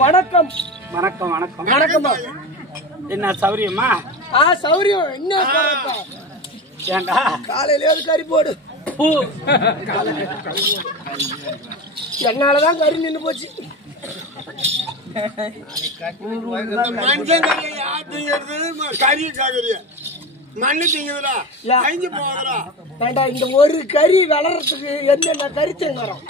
வணக்கம் வணக்கம் வணக்கம் வணக்கம். என்ன சௌரியமா? சௌரியம் என்ன ஏண்டா காலையில கறி போடு. என்னாலதான் கறி நின்று போச்சு. இந்த ஒரு கறி வளர்றதுக்கு என்னென்ன கறி செஞ்சோம்.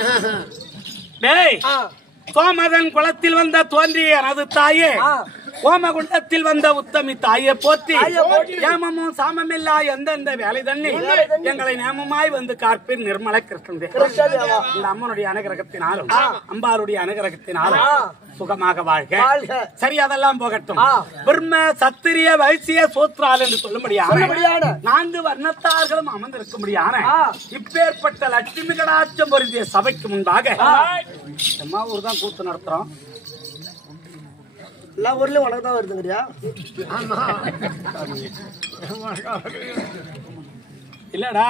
சோமதன் குளத்தில் வந்த தோன்றிய எனது தாயே, ஓமகுண்டத்தில் வந்த உத்தமி தாயை போற்றி ஏமமும் சாமமில்லா எந்தெந்த வேலை தண்ணி எங்களை நேமமாய் வந்து காப்பின் நிர்மல கிருஷ்ணன் இந்த அம்மனுடைய அனுகிரகத்தினாலும் அம்பாளுடைய அனுகிரகத்தினாலும் சுகமாக வாழ்க. சரி, அதெல்லாம் போகட்டும். பிரம்ம சத்திரிய வைசிய சூத்ரால் என்று சொல்லும்படியான 4 வர்ணத்தார்களும் அமர்ந்திருக்கும்படியான இப்பேற்பட்ட லட்சுமி கடாட்சம் பொருந்திய சபைக்கு முன்பாக அம்மா ஊர் தான் கூத்து நடத்துறோம். எல்லா ஊர்லயும் உனக்கு தான் வருதுங்கறியா? இல்லடா,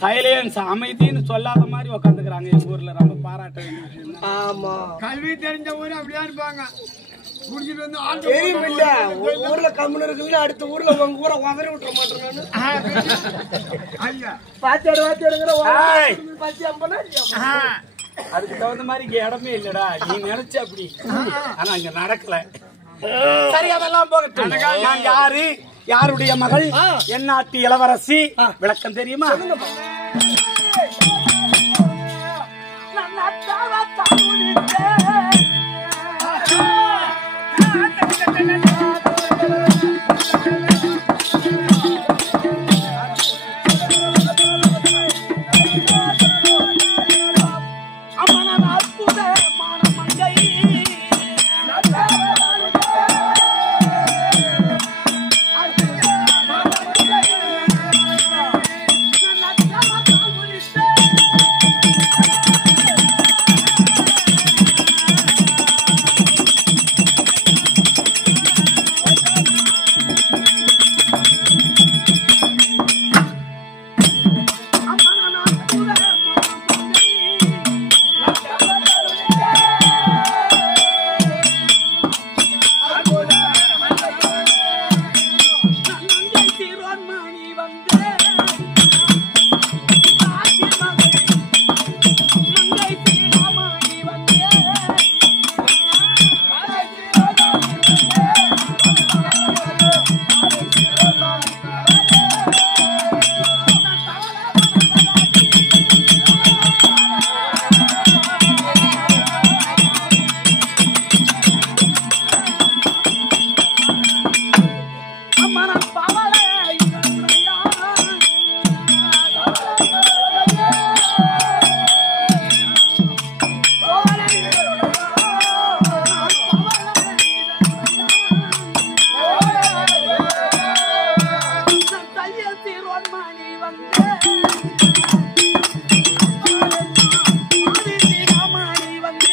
சைலன்ஸ் அமைதின்னு சொல்லாத மாதிரி உட்காந்துக்கிறாங்க எங்க ஊர்ல. ரொம்ப பாராட்ட. ஆமா, கல்வி தெரிஞ்ச ஊரு அப்படியா இருப்பாங்க. தெரியும் இல்ல, ஊர்ல கம்முன்னு இருக்குன்னு அடுத்த ஊர்ல உங்க ஊரை உதறி விட்டுற மாட்டேன். அதுக்கு தகுந்த மாதிரி இங்க இடமே இல்லடா. நீ நினைச்ச அப்படி, ஆனா அங்க நடக்கல. சரி, அதெல்லாம் போகட்டும். நான் யாரு, யாருடைய மகள், என்னாட்டு இளவரசி, விளக்கம் தெரியுமா? சிறுவன்மணி வந்து ராமணி வந்து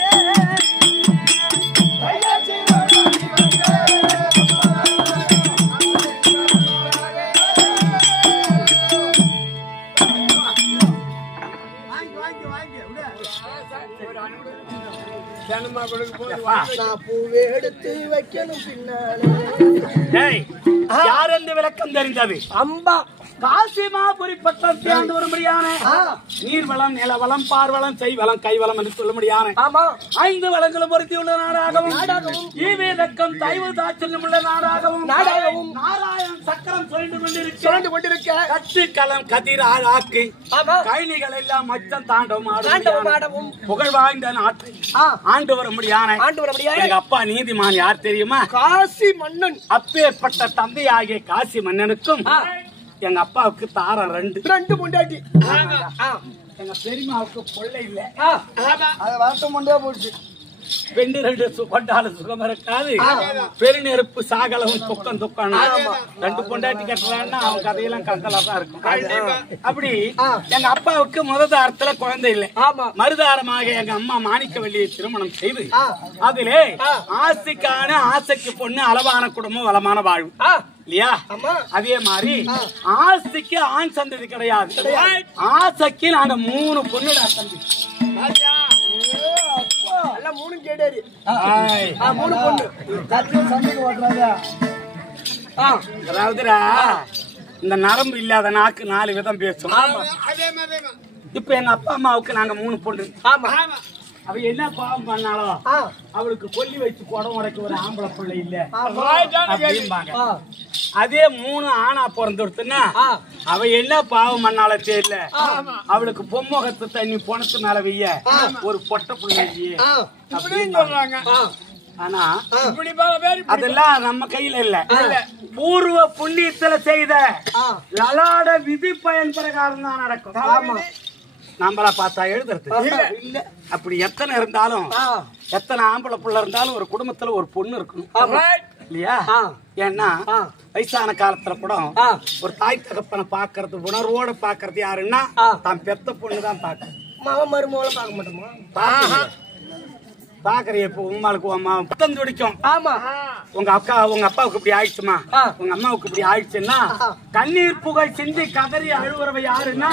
பூவே எடுத்து வைக்கணும் பின்னாலே. யார் என்று விளக்கம் தெரிந்தது? அம்பா காசிமாபுரி பட்டம் சேர்ந்து வரும்படியான நீர்வளம், நிலவளம், பார்வளம், செய்வளம், கைவளம் என்று சொல்ல முடியான ஆமா 5 வளங்களும் பொருத்தியுள்ள நாடாகவும் ஈவேதக்கம் தைவு தாச்சலும் உள்ள நாடாகவும் நாராயணன் சக்கரம் சுழண்டு கொண்டிருக்க கட்டுக்களம் கதிர் ஆளாக்கு கைலிகள் எல்லாம் மச்சம் தாண்டவும் புகழ் வாய்ந்த நாட்டை ஆண்டு வரும்படியான எங்க அப்பா நீதிமான் யார் தெரியுமா? காசி மன்னன். அப்பேற்பட்ட தந்தையாகிய காசி மன்னனுக்கும் எங்க அப்பாவுக்கு தாரம் 2 பொண்டாட்டி. எங்க பெரியமாவுக்கு கொள்ளை இல்ல. அது வருஷம் கொண்டே போச்சு. 2 கொண்டாலும் சுகம் இருக்காது. பெருநெருப்பு சாகலவும் துக்கம் துக்கம். 2 பொண்டாட்டி கட்டுறான்னா அவன் கதையெல்லாம் கந்தலாதான் இருக்கும். அப்படி எங்க அப்பாவுக்கு முததாரத்துல குழந்தை இல்லை. மறுதாரமாக எங்க அம்மா மாணிக்கவல்லியை திருமணம் செய்து அதிலே ஆசைக்கான ஆசைக்கு பொண்ணு அளவான குடும்பம் வளமான வாழ்வு இல்லையா? அதே மாதிரி ஆசைக்கு ஆண் சந்ததி கிடையாது. ஆசைக்கு நாங்க 3 பொண்ணுடா தம்பி. 3 கேடாரி 3 பொண்ணு சந்தைக்கு ஓட்டுறாங்க. அதாவதுடா இந்த நரம்பு இல்லாத நாக்கு 4 விதம் பேசும். இப்ப எங்க அப்பா அம்மாவுக்கு நாங்க 3 பொண்ணு. அவ என்ன பாவம் பண்ணாலும் அவளுக்கு கொல்லி வச்சு குடம் உடைக்க ஒரு ஆம்பளை பிள்ளை இல்ல அப்படிம்பாங்க. அதே 3 ஆணா பிறந்துடுத்துன்னா அவ என்ன பாவம் பண்ணாலும் தெரியல, அவளுக்கு பொம்முகத்து தண்ணி பொணத்து மேல வைய ஒரு பொட்டை பிள்ளை சொல்றாங்க. ஆனா அதெல்லாம் நம்ம கையில இல்ல. பூர்வ புண்ணியத்துல செய்த லலாட விதி பயன் பிரகாரம் தான் நடக்கும். நம்மள பார்த்தா எழுதுறது இல்ல. அப்படி எத்தனை இருந்தாலும், எத்தனை ஆம்பளை புள்ள இருந்தாலும் ஒரு குடும்பத்துல ஒரு பொண்ணு இருக்கணும் இல்லையா? ஏன்னா வயசான காலத்துல கூட ஒரு தாய் தகப்பனை பாக்குறது, உணர்வோட பாக்குறது யாருன்னா தான் பெத்த பொண்ணுதான் பாக்குறது. மாமா மருமகளை பார்க்க மாட்டோமா? பாக்குறிய இப்ப உமாளுக்கு அம்மா புத்தம் துடிக்கும். ஆமா. உங்க அப்பாவுக்கு இப்படி ஆயிடுச்சுமா, உங்க அம்மாவுக்கு இப்படி ஆயிடுச்சுன்னா கண்ணீர் புகை சிந்தி கதறி அழுவுறவ யாருன்னா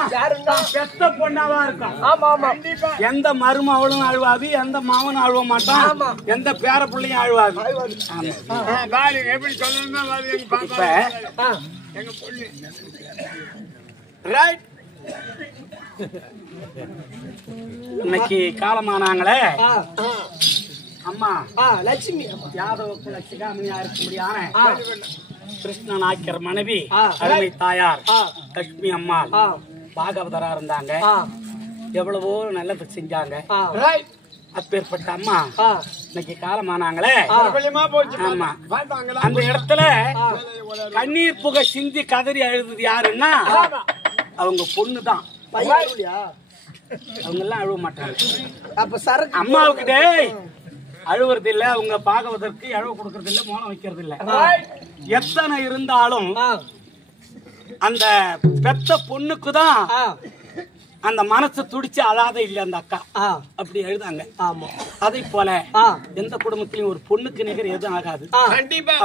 பெத்த பொண்ணாவா இருக்கும். ஆமா ஆமா. எந்த மருமவளும் அழுவாது, எந்த மாவனும் அழுவ மாட்டான், எந்த பேர பிள்ளையும் அழுவாது. எப்படி சொல்லணும்னா இப்ப எங்க பொண்ணு ரைட் இன்னைக்கு காலமானாங்களே அம்மா லட்சுமி யாதவ லட்சுமியா இருக்க முடியாத கிருஷ்ணன் ஆக்கிற மனைவி அருமை தாயார் லட்சுமி அம்மா பாகவதரா இருந்தாங்க. எவ்வளவோ நல்லது செஞ்சாங்க. அப்பேற்பட்ட அம்மா இன்னைக்கு காலமானாங்களே. ஆமா, அந்த இடத்துல கண்ணீர் புகை சிந்தி கதறி அழுது யாருன்னா அவங்க பொண்ணுதான். அவங்க எல்லாம் அழுவ மாட்டாங்க. அப்ப சரக்கு அம்மாவுக்கு அழுவுறது இல்ல, அவங்க பாகவதற்கு அழுவ கொடுக்கறது இல்ல, மோனம் வைக்கிறது இல்ல. எத்தனை இருந்தாலும் அந்த பெத்த பொண்ணுக்குதான் அந்த மனசு துடிச்சு அழாத இல்ல அந்த அக்கா. அப்படி எழுதாங்க. அதை போல எந்த குடும்பத்திலையும் ஒரு பொண்ணுக்கு நிகர் எதுவும் ஆகாது.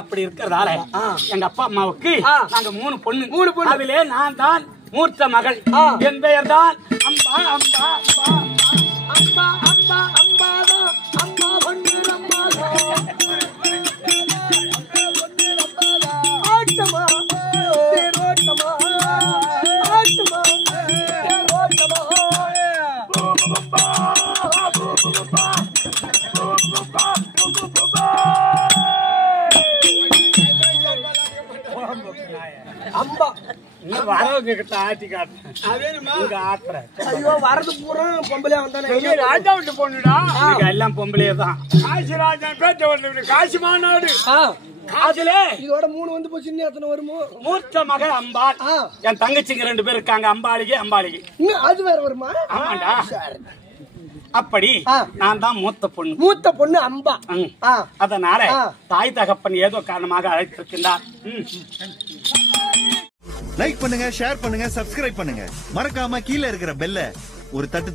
அப்படி இருக்கிறதால எங்க அப்பா அம்மாவுக்கு நாங்க 3 பொண்ணு. அதிலே நான் தான் மூர்த்த மகள். என் பெயர் தான் அம்பா அம்பா அம்பா அம்பா அம்பா அம்பா பொண்ணு அம்பா ஆட்டமா தேரோட்டமா ஆட்டமா தேரோட்டமா அம்பா வரவங்க கிட்ட ஆட்டி காட்டுற. ஐயோ வரது பூரா பொம்பளையா வந்தானே. ராஜா விட்டு பொண்ணுடா, எல்லாம் பொம்பளையே தான். காசி ராஜா பேச்ச காசி மாநாடு. அதுல இதோட 3 வந்து போச்சு. இன்னும் எத்தனை வருமோ? மூர்த்த மகள் அம்பாள். என் தங்கச்சிங்க 2 பேர் இருக்காங்க, அம்பாளிகை அம்பாளிகை. இன்னும் அது வேற வருமா? ஆமாண்டா. அப்படி நான் தான் மூத்த பொண்ணு. மூத்த பொண்ணு அம்பா. அதனால தாய் தகப்பன் ஏதோ காரணமாக அழைத்திருக்கின்றார். லைக் பண்ணுங்க, ஷேர் பண்ணுங்க, சப்ஸ்கிரைப் பண்ணுங்க. மறக்காம கீழே இருக்கிற பெல்ல ஒரு தட்டு